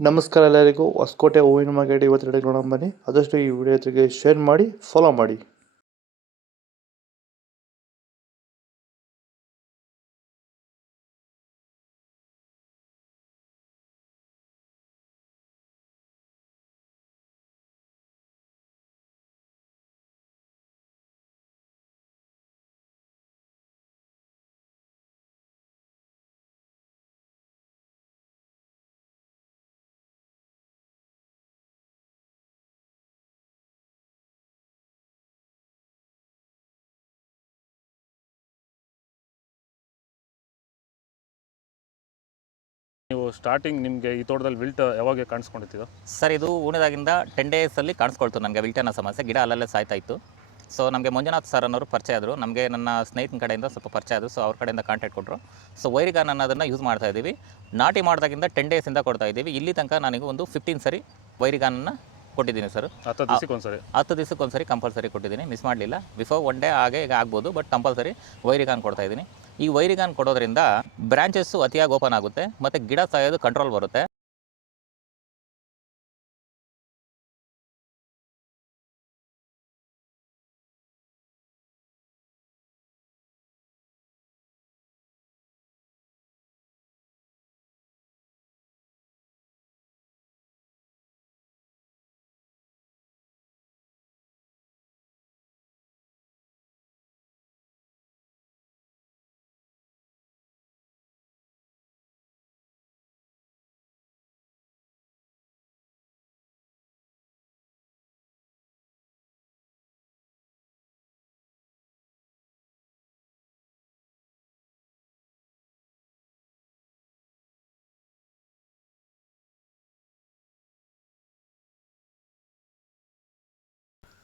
ನಮಸ್ಕಾರ ಎಲ್ಲರಿಗೂ. ಹೊಸಕೋಟೆ ಹೂವಿನ ಮಾರ್ಕೆಟ್ ಇವತ್ತು ನೋಡೋಣ ಬನ್ನಿ. ಆದಷ್ಟು ಈ ವಿಡಿಯೋ ಜೊತೆಗೆ ಶೇರ್ ಮಾಡಿ, ಫಾಲೋ ಮಾಡಿ. ನೀವು ಸ್ಟಾರ್ಟಿಂಗ್ ನಿಮಗೆ ಈ ತೋಟದಲ್ಲಿ ವಿಲ್ಟ್ ಯಾವಾಗ ಕಾಣಿಸ್ಕೊಂಡಿತ್ತು? ಸರ್, ಇದು ಹೂಣಿದಾಗಿಂದ 10 ಡೇಸಲ್ಲಿ ಕಾಣಿಸ್ಕೊಳ್ತು ನನಗೆ ವಿಲ್ಟ್ ಅನ್ನೋ ಸಮಸ್ಯೆ. ಗಿಡ ಅಲ್ಲಲ್ಲೇ ಸಾಯ್ತಾ ಇತ್ತು. ಸೊ ನಮಗೆ ಮಂಜುನಾಥ್ ಸರ್ ಅನ್ನೋರು ಪರಿಚಯ ಆದರು. ನಮಗೆ ನನ್ನ ಸ್ನೇಹಿತನ ಕಡೆಯಿಂದ ಸ್ವಲ್ಪ ಪರಿಚಯ ಆದರು. ಸೊ ಅವ್ರ ಕಡೆಯಿಂದ ಕಾಂಟ್ಯಾಕ್ಟ್ ಕೊಟ್ಟರು. ಸೊ ವೈರಿಗಾನ್ ಅನ್ನೋದನ್ನು ಯೂಸ್ ಮಾಡ್ತಾ ಇದ್ದೀವಿ. ನಾಟಿ ಮಾಡಿದಾಗಿಂದ 10 ಡೇಸಿಂದ ಕೊಡ್ತಾ ಇದ್ದೀವಿ. ಇಲ್ಲಿ ತನಕ ನನಗೆ ಒಂದು 15 ಸರಿ ವೈರಿಗಾನನ್ನು ಕೊಟ್ಟಿದ್ದೀನಿ ಸರ್. 10 ದಿವಸಕ್ಕೊಂದ್ಸರಿ ಕಂಪಲ್ಸರಿ ಕೊಟ್ಟಿದ್ದೀನಿ, ಮಿಸ್ ಮಾಡಲಿಲ್ಲ. ಬಿಫೋರ್ 1 ಡೇ ಈಗ ಆಗ್ಬೋದು, ಬಟ್ ಕಂಪಲ್ಸರಿ ವೈರಿಗಾನ್ ಕೊಡ್ತಾ ಇದ್ದೀನಿ. ಈ ವೈರಿಗಾನ್ ಕೊಡೋದ್ರಿಂದ ಬ್ರಾಂಚಸ್ಸು ಅತಿಯಾಗಿ ಓಪನ್ ಆಗುತ್ತೆ ಮತ್ತು ಗಿಡ ಸಾಯೋದು ಕಂಟ್ರೋಲ್ ಬರುತ್ತೆ.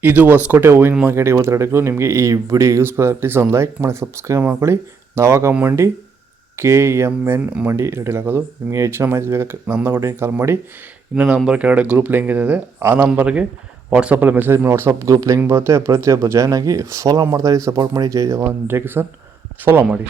ಇದು ಹೊಸಕೋಟೆ ಹೂವಿನ ಮಾರ್ಕೆಟ್ ಇವತ್ತು ನಿಮಗೆ ಈ ವಿಡಿಯೋ ಯೂಸ್ಫುಲ್ ಆಗಿ ಪ್ಲೀಸ್ ಒಂದು ಲೈಕ್ ಮಾಡಿ, ಸಬ್ಸ್ಕ್ರೈಬ್ ಮಾಡ್ಕೊಳ್ಳಿ. ನವಾಗ ಮಂಡಿ KMN ಮಂಡಿ ರೆಡಿ ಆಗೋದು. ನಿಮಗೆ ಹೆಚ್ಚಿನ ಮಾಹಿತಿ ಬೇಕಾದ್ರೆ ನಂಬರ್ ಕಾಲ್ ಮಾಡಿ. ಇನ್ನೊಂದು ನಂಬರ್ ಕೆಳಗಡೆ ಗ್ರೂಪ್ ಲಿಂಕ್ ಇದೆ, ಆ ನಂಬರ್ಗೆ ವಾಟ್ಸಪ್ಪಲ್ಲಿ ಮೆಸೇಜ್ ಮಾಡಿ. ವಾಟ್ಸಪ್ ಗ್ರೂಪ್ ಲಿಂಕ್ ಬರುತ್ತೆ. ಪ್ರತಿಯೊಬ್ಬರು ಜಾಯ್ನ್ ಆಗಿ ಫಾಲೋ ಮಾಡ್ತಾ ಸಪೋರ್ಟ್ ಮಾಡಿ. ಜೈ ಜವಾನ್ ಜೈ ಕಿಸಾನ್. ಫಾಲೋ ಮಾಡಿ.